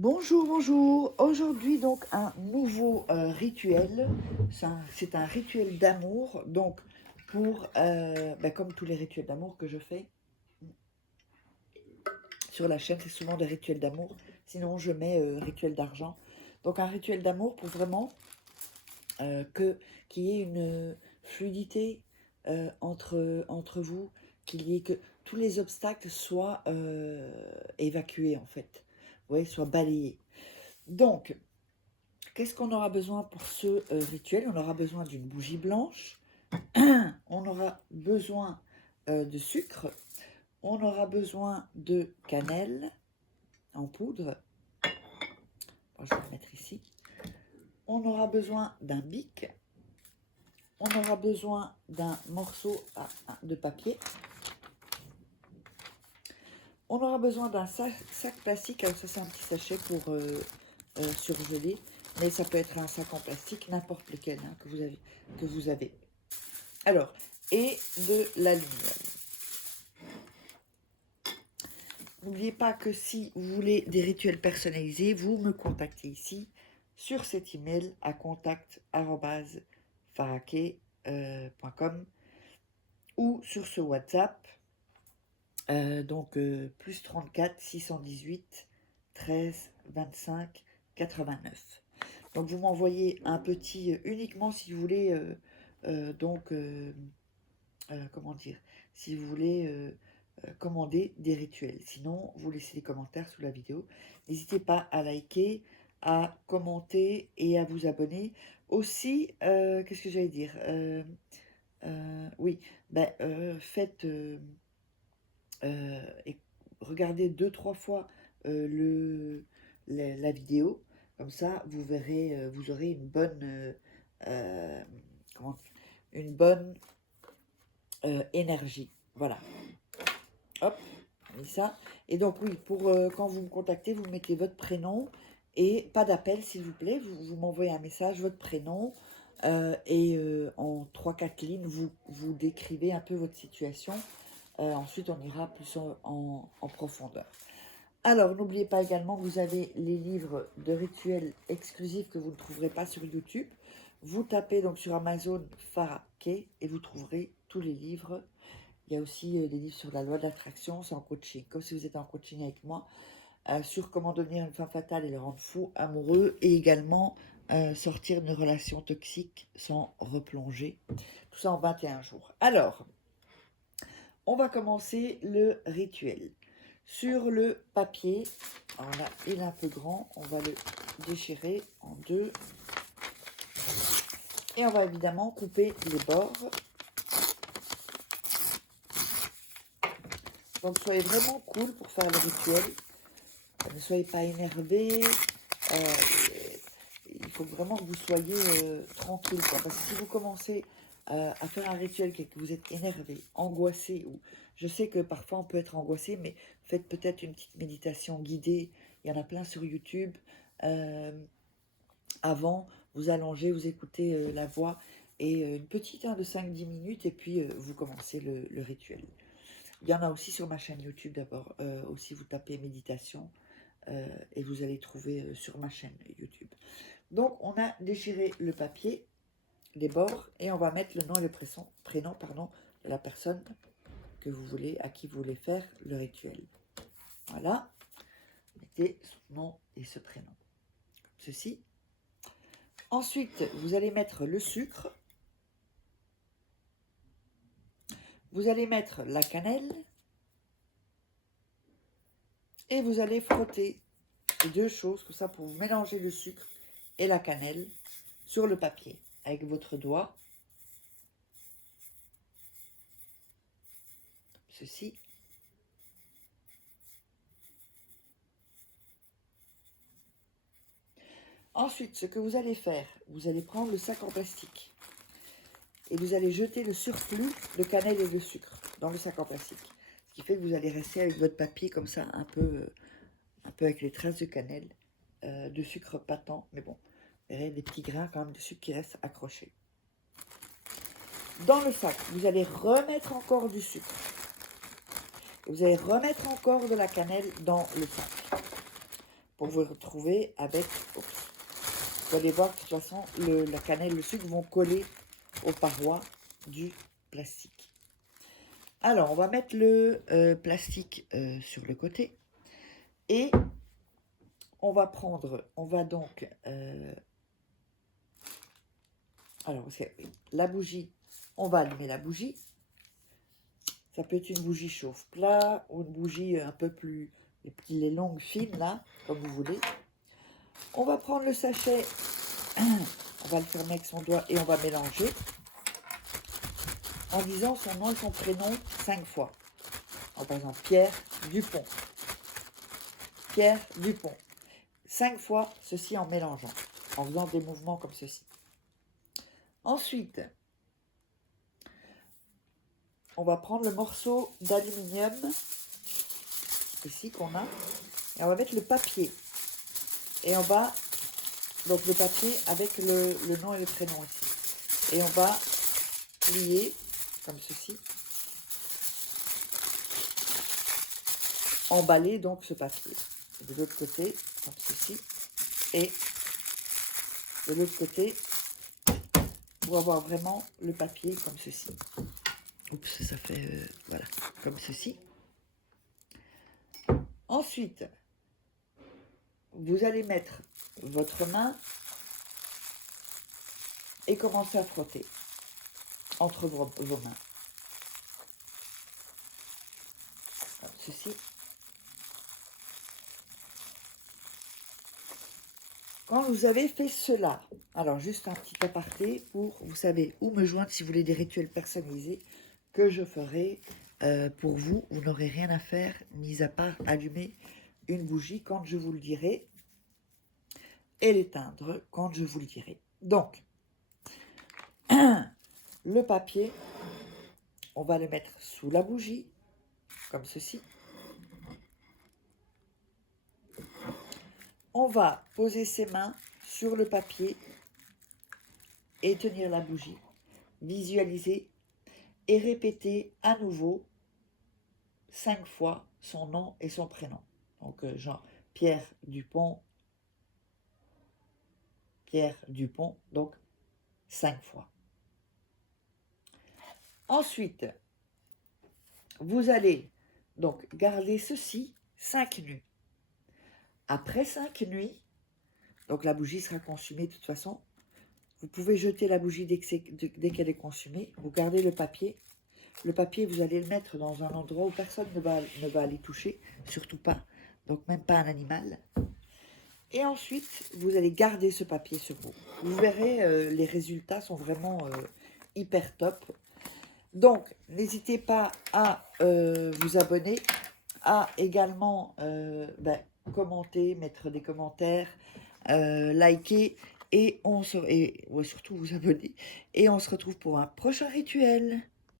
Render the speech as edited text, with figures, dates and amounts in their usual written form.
Bonjour, bonjour. Aujourd'hui, donc, un nouveau rituel. C'est un rituel d'amour. Donc, comme tous les rituels d'amour que je fais sur la chaîne, c'est souvent des rituels d'amour. Sinon, je mets rituel d'argent. Donc, un rituel d'amour pour vraiment qu'il y ait une fluidité entre vous, que tous les obstacles soient évacués, en fait. Oui, soient balayés. Donc, qu'est-ce qu'on aura besoin pour ce rituel? On aura besoin d'une bougie blanche, on aura besoin de sucre, on aura besoin de cannelle en poudre. Bon, je vais le mettre ici. On aura besoin d'un bic, on aura besoin d'un morceau de papier, on aura besoin d'un sac plastique. Alors ça, c'est un petit sachet pour surgeler, mais ça peut être un sac en plastique, n'importe lequel hein, que vous avez. Alors, et de l'aluminium. N'oubliez pas que si vous voulez des rituels personnalisés, vous me contactez ici sur cet email à contact@farake.com ou sur ce WhatsApp, plus 34 618 13 25 89. Donc vous m'envoyez un petit uniquement si vous voulez, comment dire, si vous voulez commander des rituels. Sinon, vous laissez des commentaires sous la vidéo. N'hésitez pas à liker, à commenter et à vous abonner. Aussi, qu'est-ce que j'allais dire oui, faites et regardez 2-3 fois la vidéo. Comme ça, vous verrez, vous aurez une bonne, comment dire, une bonne énergie. Voilà. Hop, on met ça. Et donc oui, pour quand vous me contactez, vous mettez votre prénom et pas d'appel s'il vous plaît. Vous m'envoyez un message, votre prénom en 3-4 lignes, vous décrivez un peu votre situation. Ensuite, on ira plus en profondeur. Alors, n'oubliez pas également que vous avez les livres de rituels exclusifs que vous ne trouverez pas sur YouTube. Vous tapez donc sur Amazon Farake et vous trouverez tous les livres. Il y a aussi des livres sur la loi de l'attraction, c'est en coaching, comme si vous êtes en coaching avec moi, sur comment devenir une femme fatale et le rendre fou amoureux, et également sortir d'une relation toxique sans replonger. Tout ça en 21 jours. Alors, on va commencer le rituel. Sur le papier, alors là, il est un peu grand, on va le déchirer en deux. Et on va évidemment couper les bords. Donc soyez vraiment cool pour faire le rituel. Ne soyez pas énervé. Il faut vraiment que vous soyez tranquille. Parce que si vous commencez à faire un rituel et que vous êtes énervé, angoissé, ou je sais que parfois on peut être angoissé, mais faites peut-être une petite méditation guidée. Il y en a plein sur YouTube. Avant, vous allongez, vous écoutez la voix et une petite de 5-10 minutes et puis vous commencez le rituel. Il y en a aussi sur ma chaîne YouTube d'abord. Aussi, vous tapez méditation et vous allez trouver sur ma chaîne YouTube. Donc, on a déchiré le papier, les bords, et on va mettre le nom et le prénom de la personne que vous voulez, à qui vous voulez faire le rituel. Voilà. Mettez son nom et ce prénom. Comme ceci. Ensuite, vous allez mettre le sucre. Vous allez mettre la cannelle. Et vous allez frotter les deux choses, comme ça, pour mélanger le sucre et la cannelle sur le papier avec votre doigt. Ceci. Ensuite, ce que vous allez faire, vous allez prendre le sac en plastique et vous allez jeter le surplus de cannelle et de sucre dans le sac en plastique. Ce qui fait que vous allez rester avec votre papier comme ça, un peu avec les traces de cannelle, de sucre pas tant, mais bon, vous verrez des petits grains quand même de sucre qui restent accrochés. Dans le sac, vous allez remettre encore du sucre. Et vous allez remettre encore de la cannelle dans le sac. pour vous retrouver avec... Oups, vous allez voir que de toute façon, la cannelle et le sucre vont coller aux parois du plastique. Alors, on va mettre le plastique sur le côté. Et on va donc... alors, la bougie, on va allumer la bougie. Ça peut être une bougie chauffe-plat ou une bougie un peu plus... les longues, fines, là, comme vous voulez. On va prendre le sachet, on va le fermer avec son doigt et on va mélanger en disant son nom et son prénom 5 fois. Alors, par exemple, Pierre Dupont. Pierre Dupont. 5 fois, ceci en mélangeant, en faisant des mouvements comme ceci. Ensuite, on va prendre le morceau d'aluminium, ici qu'on a, et on va mettre le papier. Et on va, donc le papier avec le nom et le prénom ici. Et on va plier, comme ceci. Emballer donc ce papier. De l'autre côté, comme ceci. Et de l'autre côté, pour avoir vraiment le papier comme ceci. Oups, ça fait, voilà, comme ceci. Ensuite, vous allez mettre votre main et commencer à frotter entre vos mains. Comme ceci. Quand vous avez fait cela, alors juste un petit aparté pour, vous savez, où me joindre si vous voulez des rituels personnalisés que je ferai pour vous. Vous n'aurez rien à faire, mis à part allumer une bougie quand je vous le dirai et l'éteindre quand je vous le dirai. Donc, le papier, on va le mettre sous la bougie, comme ceci. On va poser ses mains sur le papier et tenir la bougie, visualiser et répéter à nouveau 5 fois son nom et son prénom. Donc, genre, Pierre Dupont, donc 5 fois. Ensuite, vous allez donc garder ceci 5 nuits. Après 5 nuits, donc la bougie sera consumée de toute façon. Vous pouvez jeter la bougie dès qu'elle est consumée. Vous gardez le papier. Le papier, vous allez le mettre dans un endroit où personne ne va aller toucher, surtout pas, donc même pas un animal. Et ensuite, vous allez garder ce papier sur vous. Vous verrez, les résultats sont vraiment hyper top. Donc, n'hésitez pas à vous abonner, à également commenter, mettre des commentaires, liker, et surtout vous abonner. Et on se retrouve pour un prochain rituel.